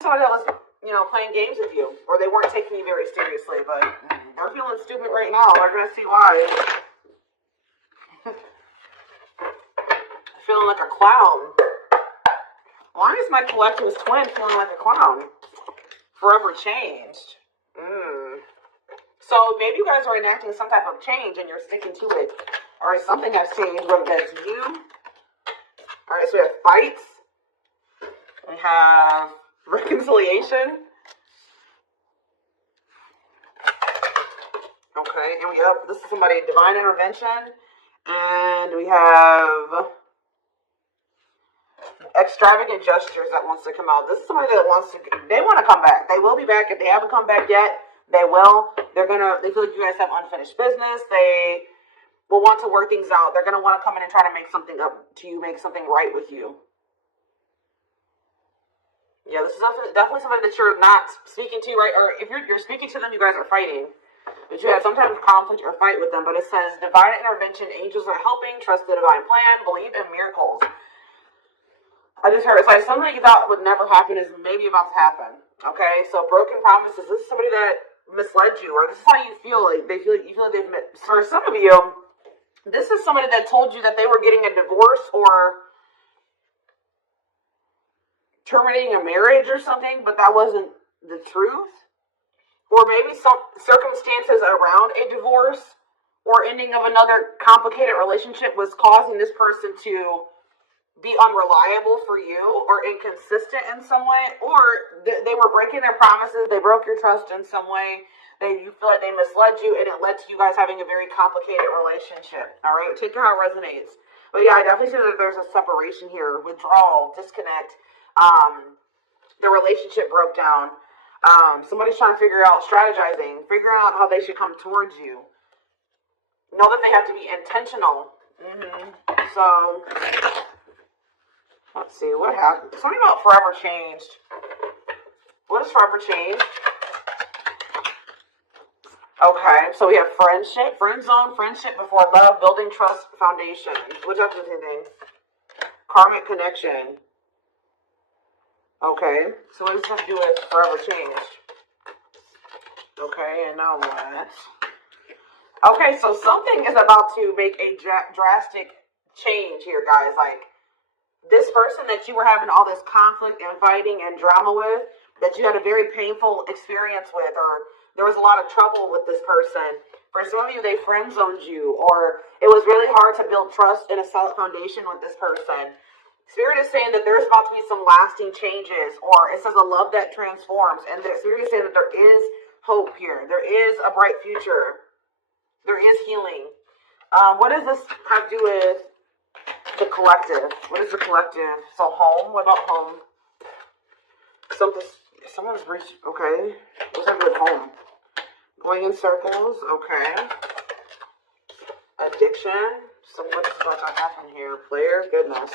Somebody that was, playing games with you, or they weren't taking you very seriously, but they're feeling stupid right now. They're going to see why. Feeling like a clown. Why is my collective's twin feeling like a clown? Forever changed. So maybe you guys are enacting some type of change and you're sticking to it. Alright, something has changed, whether that's you. Alright, so we have fights. We have reconciliation. Okay, and this is somebody, divine intervention. And we have extravagant gestures that wants to come out. This is somebody that they want to come back. They will be back. If they haven't come back yet, they will. They feel like you guys have unfinished business. They will want to work things out. They're going to want to come in and try to make something up to you, make something right with you. Yeah, this is definitely somebody that you're not speaking to, right? Or if you're speaking to them, you guys are fighting. But you have some type of conflict or fight with them. But it says, divine intervention, angels are helping, trust the divine plan, believe in miracles. I just heard it's like something you thought would never happen is maybe about to happen. Okay, so broken promises. This is somebody that misled you, or this is how you feel. Like you feel like they've met. For some of you, this is somebody that told you that they were getting a divorce or terminating a marriage or something, but that wasn't the truth. Or maybe some circumstances around a divorce or ending of another complicated relationship was causing this person to be unreliable for you or inconsistent in some way, or they were breaking their promises, they broke your trust in some way, you feel like they misled you, and it led to you guys having a very complicated relationship. All right, take it how it resonates. But yeah, I definitely see that there's a separation here, withdrawal, disconnect. The relationship broke down. Somebody's trying to figure out, strategizing, figuring out how they should come towards you. Know that they have to be intentional. So let's see, what happened? Something about forever changed. What is forever changed? Okay, so we have friendship, friend zone, friendship before love, building trust, foundation. What's up with anything? Karmic connection. Okay, so what does this have to do with forever changed? Okay, and now what? Okay, so something is about to make a drastic change here, guys. Like, this person that you were having all this conflict and fighting and drama with, that you had a very painful experience with, or there was a lot of trouble with this person. For some of you, they friend zoned you, or it was really hard to build trust and a solid foundation with this person. Spirit is saying that there's about to be some lasting changes, or it says a love that transforms. And the Spirit is saying that there is hope here. There is a bright future. There is healing. What does this have to do with the collective? What is the collective? So home? What about home? Someone's reached. Okay. What's that with home? Going in circles. Okay. Addiction. So what's about to happen here? Player. Goodness.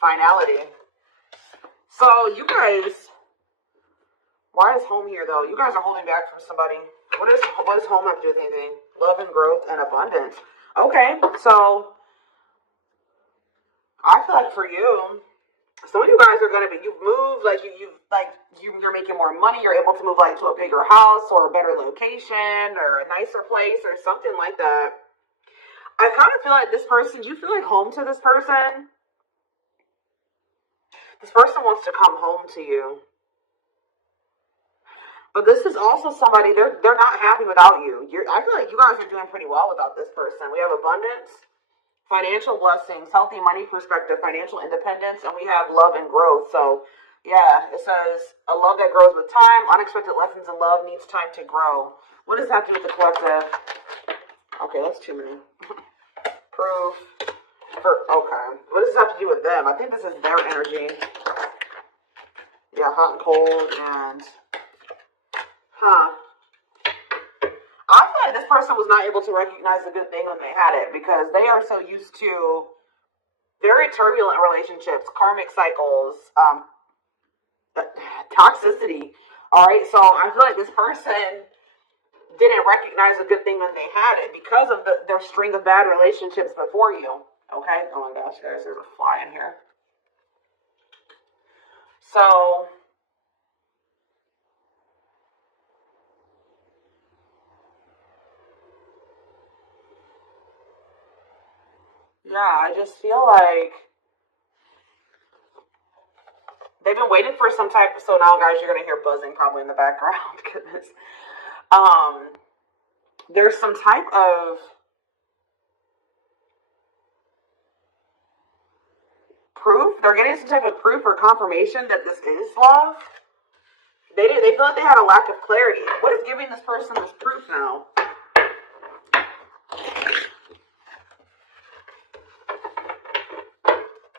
Finality. So you guys, why is home here though? You guys are holding back from somebody. What does home have to do with anything? Love and growth and abundance. Okay, so I feel like for you, some of you guys are gonna be. You've moved, like you're making more money. You're able to move like to a bigger house or a better location or a nicer place or something like that. I kind of feel like this person, you feel like home to this person. This person wants to come home to you. But this is also somebody, they're not happy without you. I feel like you guys are doing pretty well without this person. We have abundance, financial blessings, healthy money perspective, financial independence, and we have love and growth. So, yeah, it says a love that grows with time, unexpected lessons in love needs time to grow. What does that have to do with the collective? Okay, that's too many. Proof. Okay. What does this have to do with them? I think this is their energy. Yeah, hot and cold and... I feel like this person was not able to recognize the good thing when they had it because they are so used to very turbulent relationships, karmic cycles, toxicity. Alright, so I feel like this person didn't recognize a good thing when they had it because of their string of bad relationships before you. Okay? Oh my gosh, guys, there's a fly in here. So, yeah, I just feel like they've been waiting for some type of, so now guys, you're going to hear buzzing probably in the background. Goodness. There's some type of proof. They're getting some type of proof or confirmation that this is love. They feel like they had a lack of clarity. What is giving this person this proof now?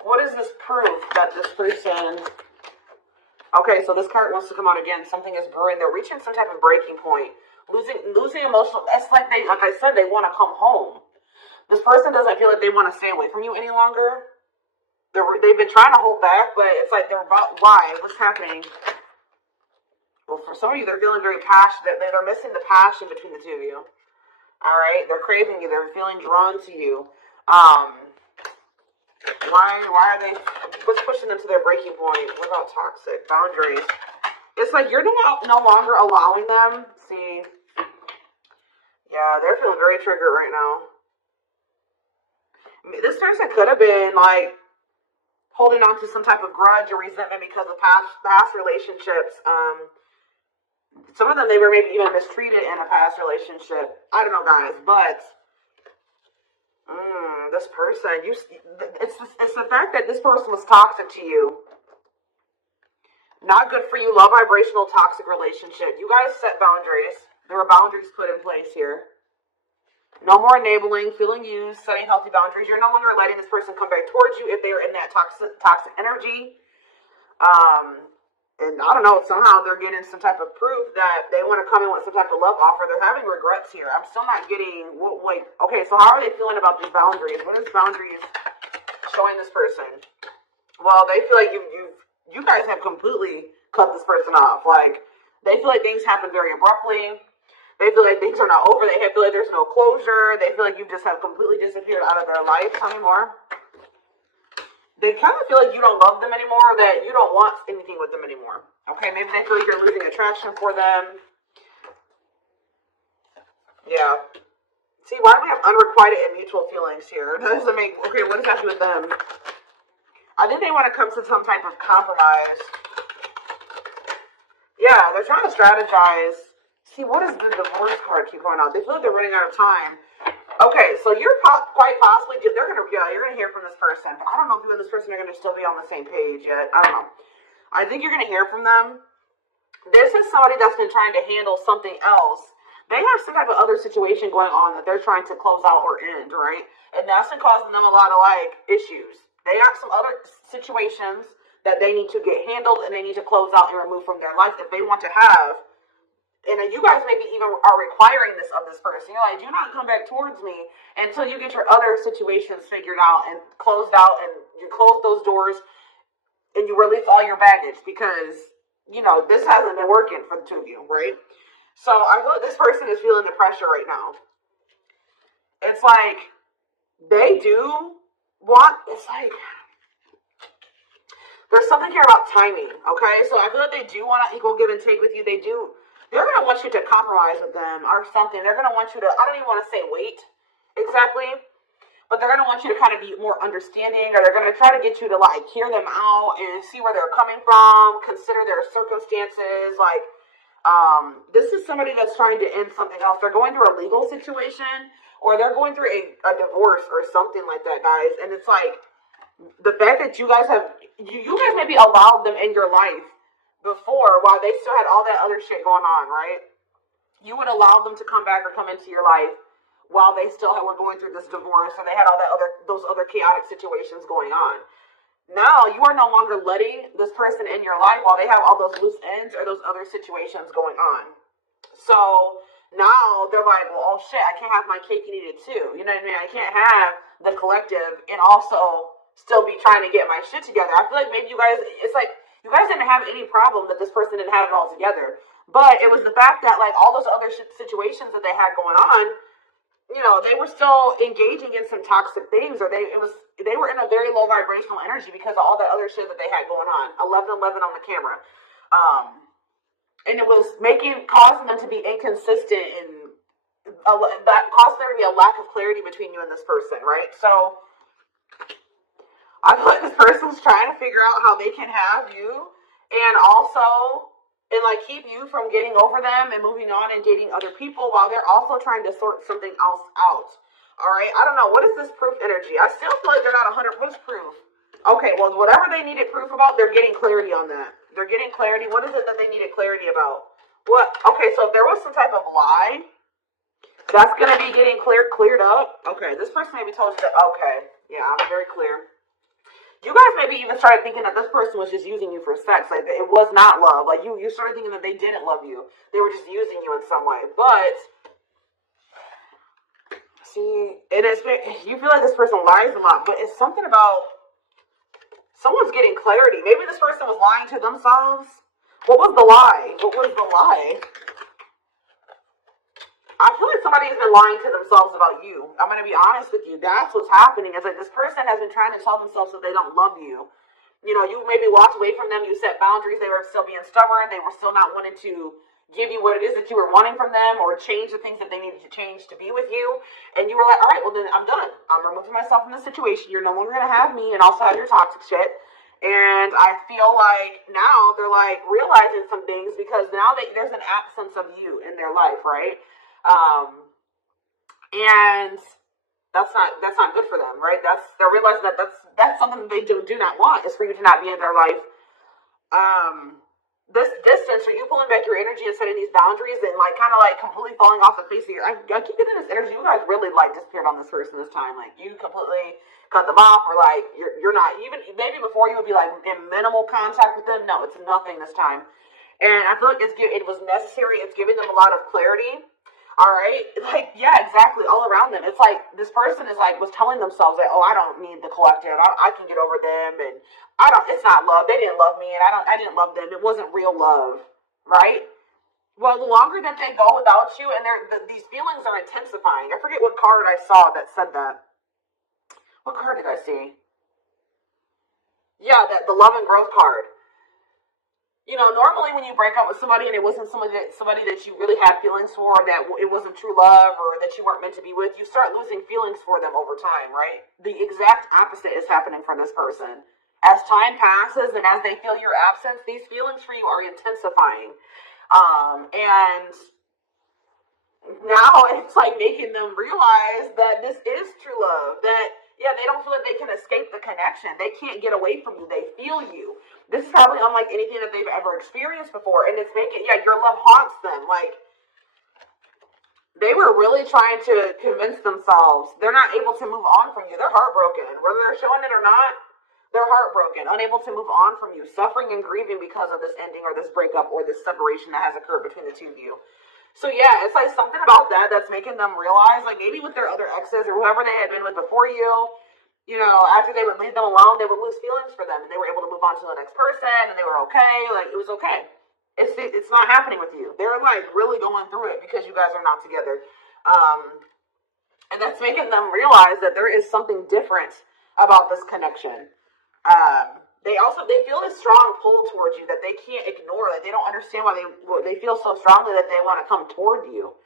What is this proof that this person... Okay, so this card wants to come out again. Something is brewing. They're reaching some type of breaking point. Losing emotional... That's like like I said, they want to come home. This person doesn't feel like they want to stay away from you any longer. They've been trying to hold back, but it's like they're about... Why? What's happening? Well, for some of you, they're feeling very passionate. They're missing the passion between the two of you. All right? They're craving you. They're feeling drawn to you. Why are they... What's pushing them to their breaking point? What about toxic? Boundaries. It's like you're no longer allowing them. See? Yeah, they're feeling very triggered right now. This person could have been, like, holding on to some type of grudge or resentment because of past relationships. Some of them, they were maybe even mistreated in a past relationship. I don't know, guys, but... this person, it's the fact that this person was toxic to you. Not good for you. Low vibrational toxic relationship. You guys set boundaries. There were boundaries put in place here. No more enabling, feeling used, setting healthy boundaries. You're no longer letting this person come back towards you if they are in that toxic energy. And I don't know, somehow they're getting some type of proof that they want to come in with some type of love offer. They're having regrets here. I'm still not getting, okay, so how are they feeling about these boundaries? What is boundaries showing this person? Well, they feel like you guys have completely cut this person off. Like, they feel like things happen very abruptly. They feel like things are not over. They feel like there's no closure. They feel like you just have completely disappeared out of their life. Tell me more. They kind of feel like you don't love them anymore, or that you don't want anything with them anymore. Okay, maybe they feel like you're losing attraction for them. Yeah. See, why do we have unrequited and mutual feelings here? That doesn't make... Okay, what does that do with them? I think they want to come to some type of compromise. Yeah, they're trying to strategize. See, what does the divorce card keep going on? They feel like they're running out of time. Okay, so you're quite possibly, you're gonna hear from this person. But I don't know if you and this person are gonna still be on the same page yet. I don't know. I think you're gonna hear from them. This is somebody that's been trying to handle something else. They have some type of other situation going on that they're trying to close out or end, right? And that's been causing them a lot of issues. They got some other situations that they need to get handled and they need to close out and remove from their life if they want to have. And you guys maybe even are requiring this of this person. You're like, do not come back towards me until you get your other situations figured out and closed out, and you close those doors and you release all your baggage because, this hasn't been working for the two of you, right? So I feel like this person is feeling the pressure right now. It's like they do want, there's something here about timing, okay? So I feel like they do want to equal give and take with you. They're going to want you to compromise with them or something. They're going to want you to, I don't even want to say wait exactly, but they're going to want you to kind of be more understanding, or they're going to try to get you to hear them out and see where they're coming from, consider their circumstances. This is somebody that's trying to end something else. They're going through a legal situation, or they're going through a divorce or something like that, guys. And it's like the fact that you guys maybe allowed them in your life before, while they still had all that other shit going on, right? You would allow them to come back or come into your life while they still were going through this divorce, or they had all those other chaotic situations going on. Now you are no longer letting this person in your life while they have all those loose ends or those other situations going on. So now they're like, well, oh shit, I can't have my cake and eat it too. You know what I mean? I can't have the collective and also still be trying to get my shit together. I feel like maybe you guys, it's like, you guys didn't have any problem that this person didn't have it all together. But it was the fact that all those other situations that they had going on, you know, they were still engaging in some toxic things, or they were in a very low vibrational energy because of all that other shit that they had going on. 1111 on the camera. And it was causing them to be inconsistent, and that caused there to be a lack of clarity between you and this person, right? So I feel like this person's trying to figure out how they can have you and also like keep you from getting over them and moving on and dating other people while they're also trying to sort something else out. All right, I don't know, what is this proof energy? I still feel like they're not 100. What's proof? Okay, well, whatever they needed proof about, they're getting clarity on that. They're getting clarity. What is it that they needed clarity about? What? Okay, so if there was some type of lie, that's going to be getting cleared up. Okay, this person maybe told you that. Okay, yeah, I'm very clear. You guys maybe even started thinking that this person was just using you for sex. Like, it was not love. Like, you started thinking that they didn't love you. They were just using you in some way. But, see, you feel like this person lies a lot, but it's something about someone's getting clarity. Maybe this person was lying to themselves. What was the lie? What was the lie? I feel like somebody has been lying to themselves about you. I'm going to be honest with you. That's what's happening. It's like this person has been trying to tell themselves that they don't love you. You know, you maybe walked away from them. You set boundaries. They were still being stubborn. They were still not wanting to give you what it is that you were wanting from them or change the things that they needed to change to be with you. And you were like, all right, well, then I'm done. I'm removing myself from this situation. You're no longer going to have me and also have your toxic shit. And I feel like now they're like realizing some things because now there's an absence of you in their life, right? And that's not good for them, right? They're realizing that that's something that they do not want, is for you to not be in their life. This distance, or you pulling back your energy and setting these boundaries and like kind of like completely falling off the face of your, I keep getting this energy. You guys really like disappeared on this person this time. Like you completely cut them off, or like you're not even, maybe before you would be like in minimal contact with them. No, it's nothing this time. And I feel like it was necessary. It's giving them a lot of clarity. All right, like, yeah, exactly, all around them. It's like this person was telling themselves that, oh, I don't need the collective. I can get over them, and it's not love. They didn't love me, and I didn't love them. It wasn't real love, right? Well, the longer that they go without you, and these feelings are intensifying. I forget what card I saw that said that. What card did I see? Yeah, the love and growth card. You know, normally when you break up with somebody and it wasn't somebody that you really had feelings for, that it wasn't true love, or that you weren't meant to be with, you start losing feelings for them over time, right? The exact opposite is happening for this person. As time passes and as they feel your absence, these feelings for you are intensifying. And now it's like making them realize that this is true love, that, yeah, they don't feel like they can escape the connection. They can't get away from you. They feel you. This is probably unlike anything that they've ever experienced before. And it's making, yeah, your love haunts them. Like, they were really trying to convince themselves they're not able to move on from you. They're heartbroken. Whether they're showing it or not, they're heartbroken, unable to move on from you, suffering and grieving because of this ending or this breakup or this separation that has occurred between the two of you. So, yeah, it's like something about that's making them realize, like, maybe with their other exes or whoever they had been with before you, you know, after they would leave them alone, they would lose feelings for them, and they were able to move on to the next person, and they were okay. Like, it was okay. It's not happening with you. They're, like, really going through it because you guys are not together. And that's making them realize that there is something different about this connection. They feel this strong pull towards you that they can't ignore. Like, they don't understand why they feel so strongly that they want to come toward you.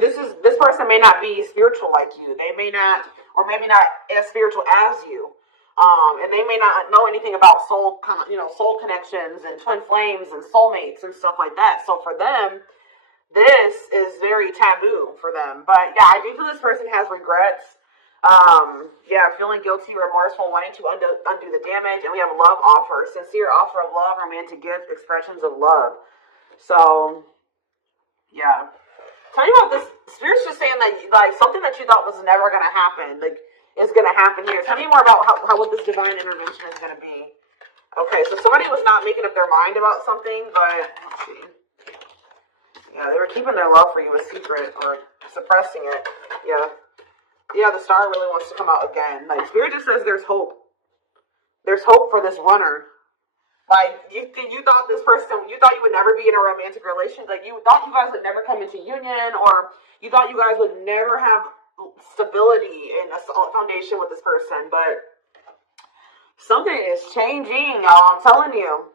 This person may not be spiritual like you. They may not, or maybe not as spiritual as you. And they may not know anything about soul connections and twin flames and soulmates and stuff like that. So for them, this is very taboo for them. But yeah, I do feel this person has regrets. Feeling guilty or remorseful, wanting to undo the damage. And we have love offer, sincere offer of love, romantic gift, expressions of love. So, yeah. Tell you about this. Spirit's just saying that, like, something that you thought was never going to happen, like, is going to happen here. Tell me more about how what this divine intervention is going to be. Okay, so somebody was not making up their mind about something, but, let's see. Yeah, they were keeping their love for you a secret, or suppressing it. Yeah. Yeah, the star really wants to come out again. Like, Spirit just says there's hope. There's hope for this runner. Like, you thought this person, you thought you would never be in a romantic relationship. Like, you thought you guys would never come into union, or you thought you guys would never have stability and a solid foundation with this person. But something is changing, y'all. I'm telling you.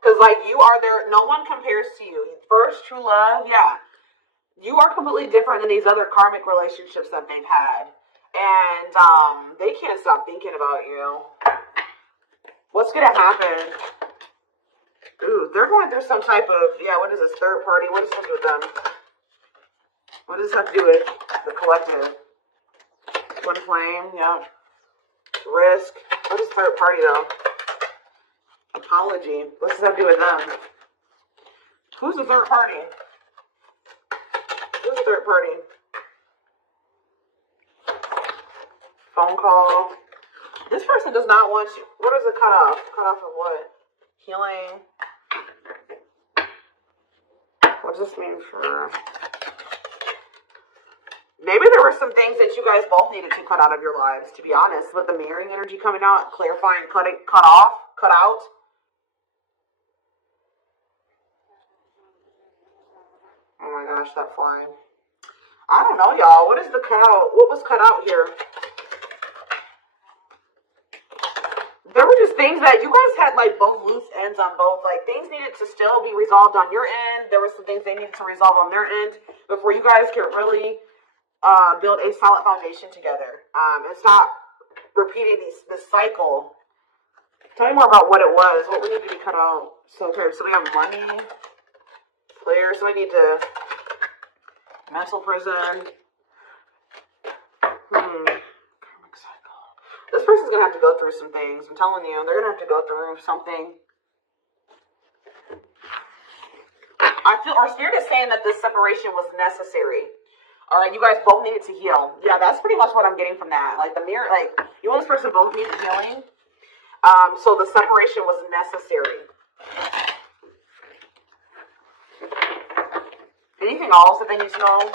Because, like, you are there. No one compares to you. First, true love, yeah. You are completely different than these other karmic relationships that they've had. And they can't stop thinking about you. What's going to happen? Ooh, they're going through some type of, yeah, what is this, third party? What does this have to do with them? What does this have to do with the collective? Twin flame, yeah. Risk. What is third party, though? Apology. What does this have to do with them? Who's the third party? Who's the third party? Phone call. This person does not want you. What does it cut off? Cut off of what? Healing. What does this mean for... Maybe there were some things that you guys both needed to cut out of your lives, to be honest. With the mirroring energy coming out, clarifying, cutting, cut off, cut out. Oh my gosh, that flying. I don't know, y'all. What is the cut out? What was cut out here? There were just things that you guys had, like, both loose ends on both. Like, things needed to still be resolved on your end. There were some things they needed to resolve on their end before you guys could really build a solid foundation together. And stop repeating this cycle. Tell me more about what it was. What we need to be cut out. So, okay, so we have money. Players. So I need to... Mental prison. This person's going to have to go through some things. I'm telling you, they're going to have to go through something. I feel, our spirit is saying that this separation was necessary. All right, you guys both needed to heal. Yeah, that's pretty much what I'm getting from that. Like, the mirror, like, you and this person both needed healing. So the separation was necessary. Anything else that they need to know?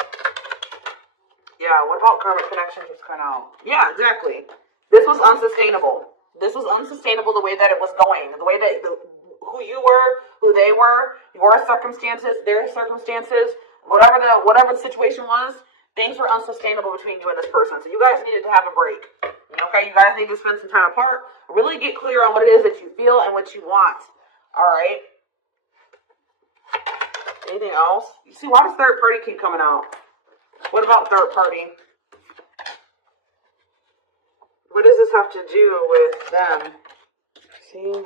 Yeah, what about karmic connection just coming out? Yeah, exactly. This was unsustainable. This was unsustainable the way that it was going. The way that who you were, who they were, your circumstances, their circumstances, whatever the situation was, things were unsustainable between you and this person. So you guys needed to have a break. Okay, you guys need to spend some time apart. Really get clear on what it is that you feel and what you want. All right. Anything else? You see, why does third party keep coming out? What about third party? What does this have to do with them? See?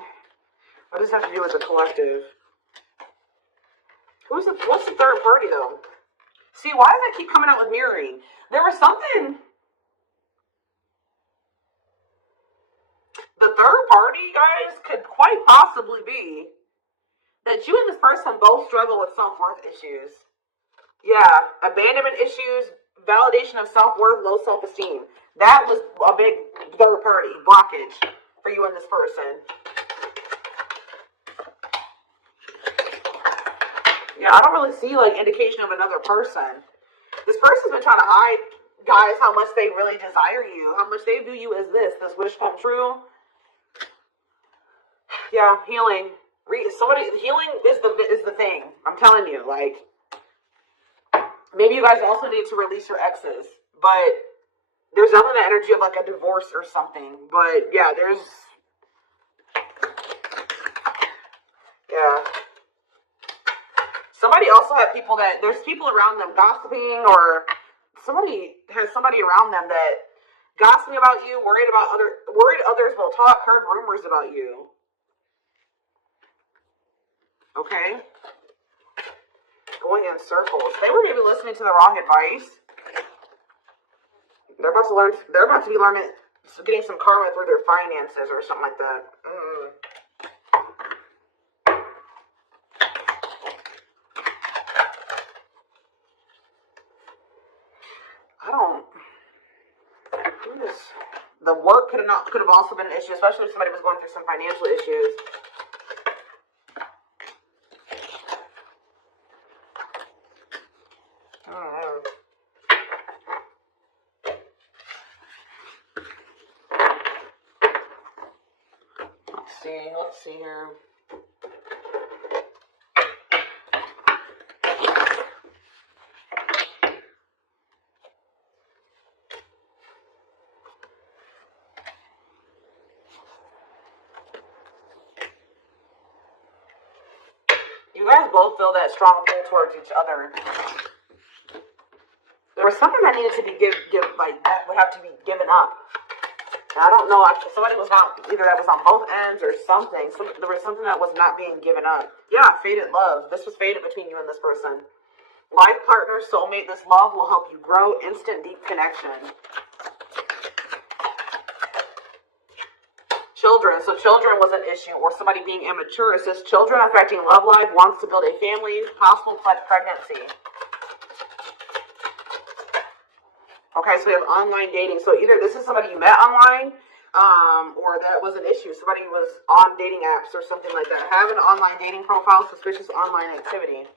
What does this have to do with the collective? What's the third party, though? See, why does that keep coming out with mirroring? There was something... The third party, guys, could quite possibly be that you and this person both struggle with self-worth issues. Yeah, abandonment issues, validation of self-worth, low self-esteem. That was a big third party blockage for you and this person. Yeah, I don't really see, like, indication of another person. This person's been trying to hide, guys, how much they really desire you, how much they view you as this wish come true. Yeah, healing. Healing is the thing. I'm telling you, like, maybe you guys also need to release your exes, but there's definitely the energy of, like, a divorce or something. But yeah, somebody also had people there's people around them gossiping, or somebody has somebody around them that gossiping about you, worried others will talk, heard rumors about you. Okay? Going in circles. They were maybe listening to the wrong advice. They're about to be getting some karma through their finances or something like that. The work could have also been an issue, especially if somebody was going through some financial issues. I don't know. Let's Let's see here. You guys both feel that strong pull towards each other. There was something that needed to be that would have to be given up. And I don't know if somebody was not, either that was on both ends or something. There was something that was not being given up. Yeah, fated love. This was fated between you and this person. Life partner, soulmate, this love will help you grow. Instant, deep connection. Children. So children was an issue, or somebody being immature. It says children affecting love life, wants to build a family, possible pregnancy. Okay, so we have online dating. So either this is somebody you met online, or that was an issue. Somebody was on dating apps or something like that. Have an online dating profile, suspicious online activity.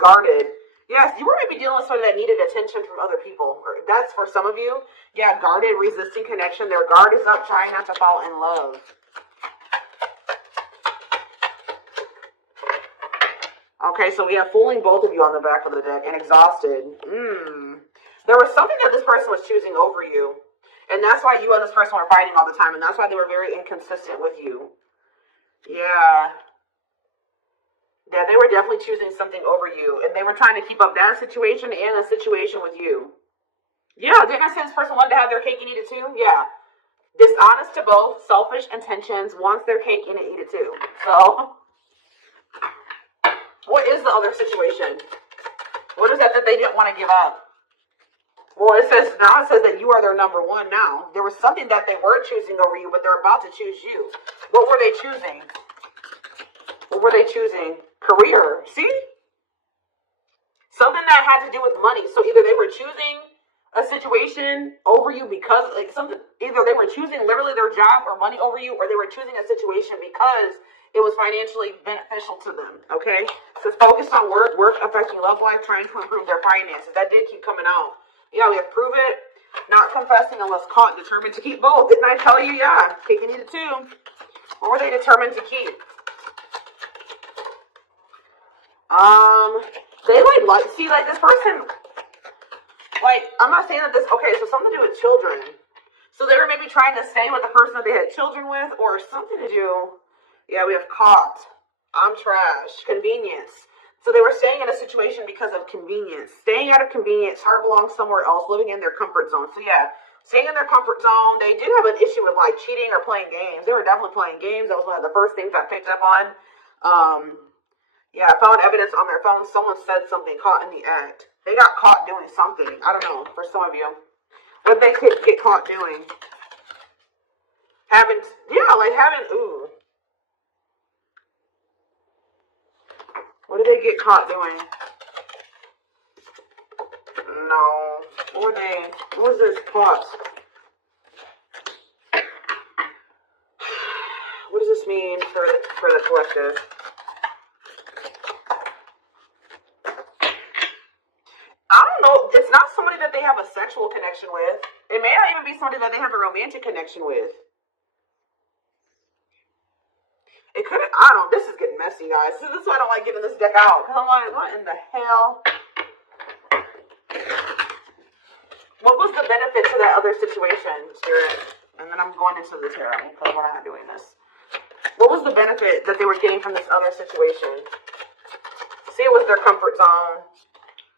Guarded. Yes, you were maybe dealing with somebody that needed attention from other people. That's for some of you. Yeah, guarded, resisting connection. Their guard is up, trying not to fall in love. Okay, so we have fooling both of you on the back of the deck and exhausted. There was something that this person was choosing over you. And that's why you and this person were fighting all the time. And that's why they were very inconsistent with you. Yeah. Yeah, they were definitely choosing something over you. And they were trying to keep up that situation and a situation with you. Yeah, didn't I say this person wanted to have their cake and eat it too? Yeah. Dishonest to both, selfish intentions, wants their cake and eat it too. So, what is the other situation? What is that they didn't want to give up? Well, it says that you are their number one now. There was something that they were choosing over you, but they're about to choose you. What were they choosing? What were they choosing? Career. See? Something that had to do with money. So either they were choosing a situation over you because, either they were choosing literally their job or money over you, or they were choosing a situation because it was financially beneficial to them. Okay? So it's focused on work affecting love life, trying to improve their finances. That did keep coming out. Yeah, we have prove it, not confessing unless caught, determined to keep both. Didn't I tell you? Yeah, cake and eat it too. What were they determined to keep? This person, I'm not saying that so something to do with children. So they were maybe trying to stay with the person that they had children with, or something to do. Yeah, we have caught. I'm trash. Convenience. So they were staying in a situation because of convenience. Staying out of convenience, heart belongs somewhere else, living in their comfort zone. So yeah, staying in their comfort zone. They did have an issue with cheating or playing games. They were definitely playing games. That was one of the first things I picked up on. Yeah, I found evidence on their phone. Someone said something, caught in the act. They got caught doing something. I don't know, for some of you. What did they get caught doing? Ooh. What did they get caught doing? No. What was this caught? What does this mean for the collective? I don't know. It's not somebody that they have a sexual connection with. It may not even be somebody that they have a romantic connection with. It could have, I don't know. This is getting messy, guys. This is why I don't like giving this deck out. Because I'm like, what in the hell? What was the benefit to that other situation, Spirit? And then I'm going into the tarot because we're not doing this. What was the benefit that they were getting from this other situation? See, it was their comfort zone.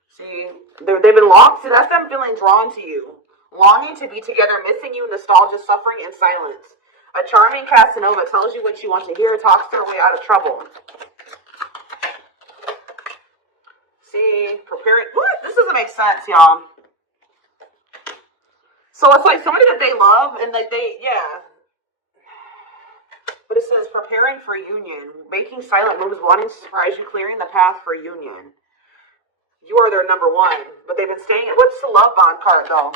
See, they've been lost. See, that's them feeling drawn to you. Longing to be together, missing you, nostalgia, suffering, and silence. A charming Casanova tells you what you want to hear, talks their way out of trouble. See, preparing. What? This doesn't make sense, y'all. So it's like somebody that they love, and yeah. But it says preparing for union, making silent moves, wanting to surprise you, clearing the path for union. You are their number one, but they've been staying. What's the love bond card, though?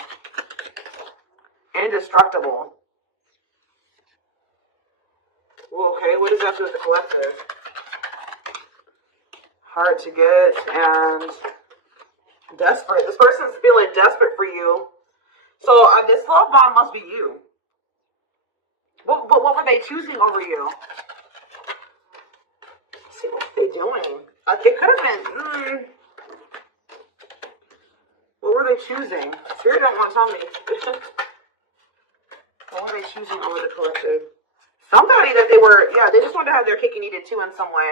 Indestructible. Okay, what does that do with the collective? Hard to get and desperate. This person's feeling desperate for you. So this love bond must be you. What But what were they choosing over you? Let's see, what were they doing? It could have been... What were they choosing? Spirit don't want to tell me. What were they choosing over the collective? Somebody that they were... Yeah, they just wanted to have their cake and eat it too in some way.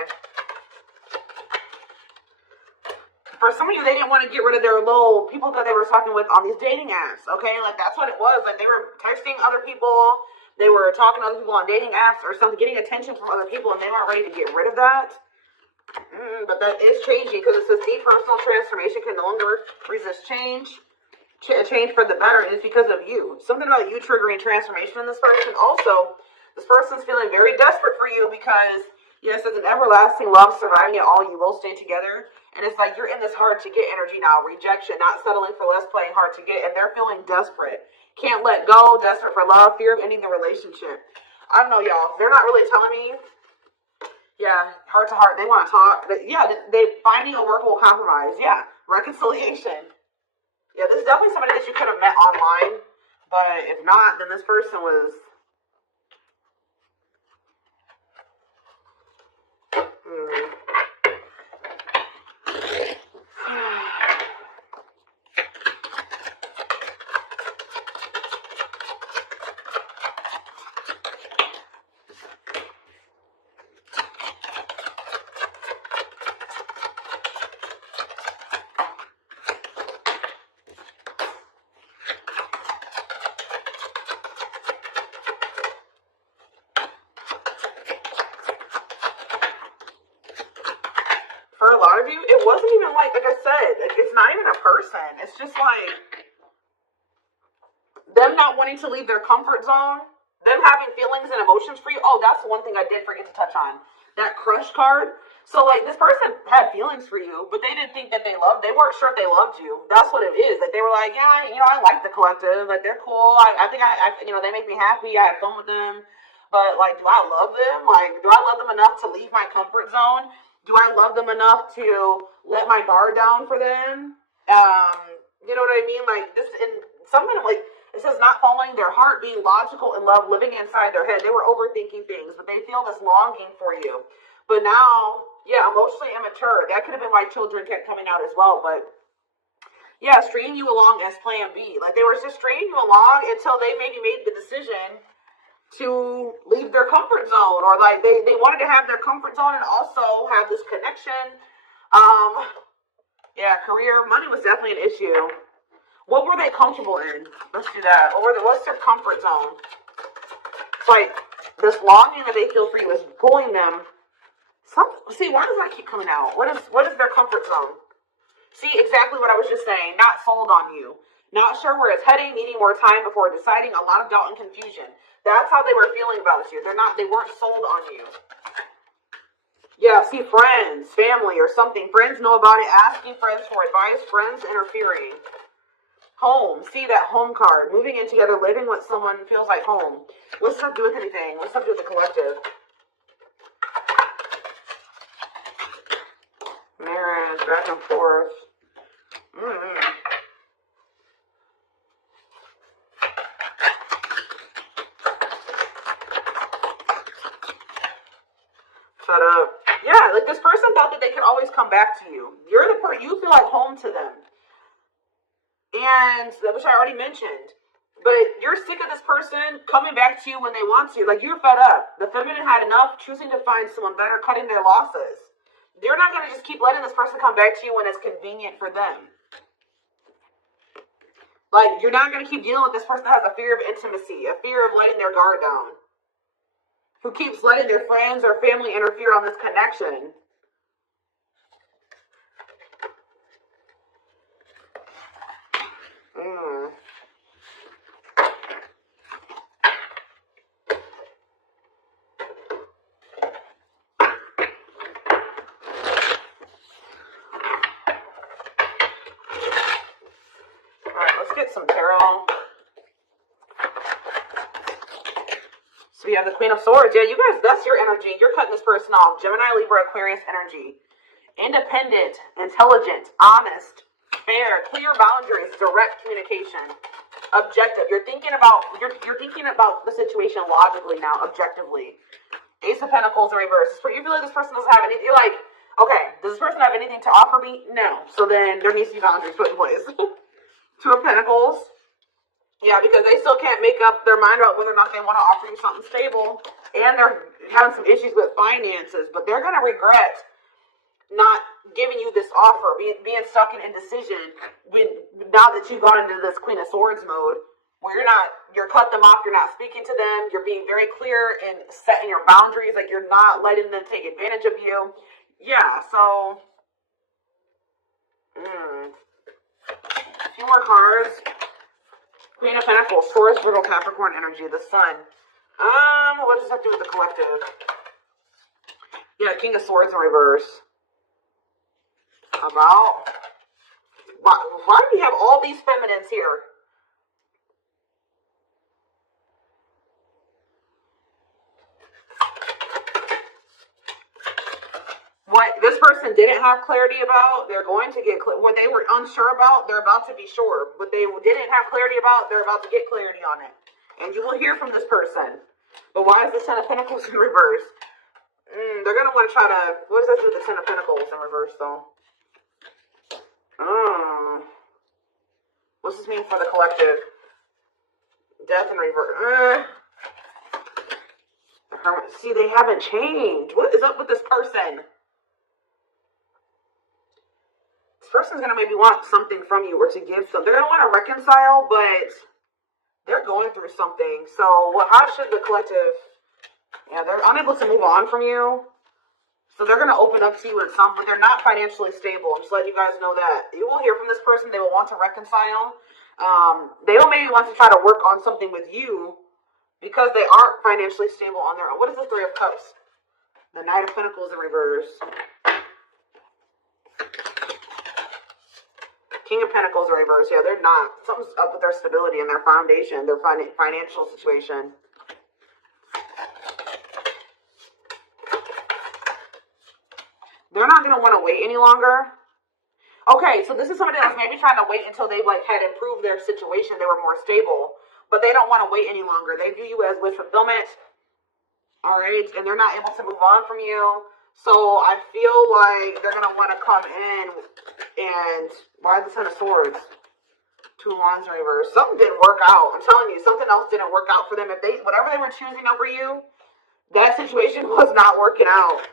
For some of you, they didn't want to get rid of their little people that they were talking with on these dating apps, okay? Like, that's what it was. Like, they were texting other people. They were talking to other people on dating apps or something, getting attention from other people, and they weren't ready to get rid of that. But that is changing, because it says deep personal transformation can no longer resist change. Change for the better is because of you. Something about you triggering transformation in this person. Also, this person's feeling very desperate for you because, yes, as an everlasting love surviving it all, you will stay together. And it's like you're in this hard to get energy now. Rejection, not settling for less, playing hard to get. And they're feeling desperate. Can't let go, desperate for love, fear of ending the relationship. I don't know, y'all. They're not really telling me. Yeah, heart to heart. They want to talk. They finding a workable compromise. Yeah, reconciliation. Yeah, this is definitely somebody that you could have met online. But if not, then this person was... For a lot of you, it wasn't even like I said, it's not even a person. It's just like them not wanting to leave their comfort zone, them having feelings and emotions for you. Oh, that's the one thing I did forget to touch on. That crush card. So, like, this person had feelings for you, but they didn't think that they weren't sure if they loved you. That's what it is. Like, they were like, yeah, I like the collective. Like, they're cool. I think they make me happy. I have fun with them. But, like, do I love them? Like, do I love them enough to leave my comfort zone? Do I love them enough to let my guard down for them? You know what I mean? Like, this, and something like, it says not following their heart, being logical in love, living inside their head. They were overthinking things, but they feel this longing for you. But now, yeah, emotionally immature. That could have been why children kept coming out as well. But, yeah, stringing you along as plan B. Like, they were just stringing you along until they maybe made the decision to leave their comfort zone, or like they wanted to have their comfort zone and also have this connection. Yeah, career, money was definitely an issue. What were they comfortable in? Let's do that. What's their comfort zone? It's like this longing that they feel for you is pulling them. See, why does that keep coming out? What is their comfort zone? See, exactly what I was just saying. Not sold on you. Not sure where it's heading, needing more time before deciding, a lot of doubt and confusion. That's how they were feeling about you. They weren't sold on you. Yeah, see, friends, family, or something. Friends know about it, asking friends for advice, friends interfering. Home, see that home card. Moving in together, living with someone feels like home. What's that do with anything? What's that do with the collective? Marriage, back and forth. Shut up. Yeah, like this person thought that they could always come back to you. You're the person, you feel like home to them. And, which I already mentioned. But you're sick of this person coming back to you when they want to. Like, you're fed up. The feminine had enough, choosing to find someone better, cutting their losses. They're not going to just keep letting this person come back to you when it's convenient for them. Like, you're not going to keep dealing with this person that has a fear of intimacy, a fear of letting their guard down, who keeps letting their friends or family interfere on this connection. Some tarot. So we have the Queen of Swords. Yeah, you guys, that's your energy. You're cutting this person off. Gemini, Libra, Aquarius energy. Independent, intelligent, honest. fair, clear boundaries, direct communication, objective. You're thinking about the situation logically now, objectively. Ace of Pentacles in reverse. You feel like this person doesn't have anything. You're like, okay, does this person have anything to offer me? No. So then there needs to be boundaries put in place. Two of Pentacles. Yeah, because they still can't make up their mind about whether or not they want to offer you something stable. And they're having some issues with finances. But they're going to regret not giving you this offer, being stuck in indecision now that you've gone into this Queen of Swords mode, where you're cut them off, you're not speaking to them, you're being very clear and setting your boundaries, like you're not letting them take advantage of you. Yeah, so, a few more cards. Queen of Pentacles, Taurus, Virgo, Capricorn energy, the Sun. What does that do with the collective? Yeah, King of Swords in reverse. About why do we have all these feminines here? What this person didn't have clarity about, they're going to get what they were unsure about, they're about to be sure. What they didn't have clarity about, they're about to get clarity on it. And you will hear from this person. But why is the Ten of Pentacles in reverse? They're going to want to try to... What does that do with the Ten of Pentacles in reverse, though? What's this mean for the collective? Death in reverse. The Hermit. See, they haven't changed. What is up with this person? Person's going to maybe want something from you or to give something. They're going to want to reconcile, but they're going through something. So how should the collective... Yeah, they're unable to move on from you. So they're going to open up to you in some, but they're not financially stable. I'm just letting you guys know that. You will hear from this person. They will want to reconcile. They will maybe want to try to work on something with you because they aren't financially stable on their own. What is the Three of Cups? The Knight of Pentacles in reverse. King of Pentacles in reverse. Yeah, they're not. Something's up with their stability and their foundation, their financial situation. They're not going to want to wait any longer. Okay, so this is somebody that was maybe trying to wait until they had improved their situation. They were more stable. But they don't want to wait any longer. They view you as with fulfillment. Alright, and they're not able to move on from you. So I feel like they're going to want to come in and... Why the Ten of Swords? Two Wands in reverse. Something didn't work out. I'm telling you, something else didn't work out for them. Whatever they were choosing over you, that situation was not working out.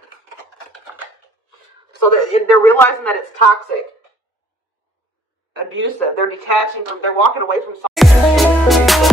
So they're realizing that it's toxic, abusive. They're detaching from, they're walking away from something.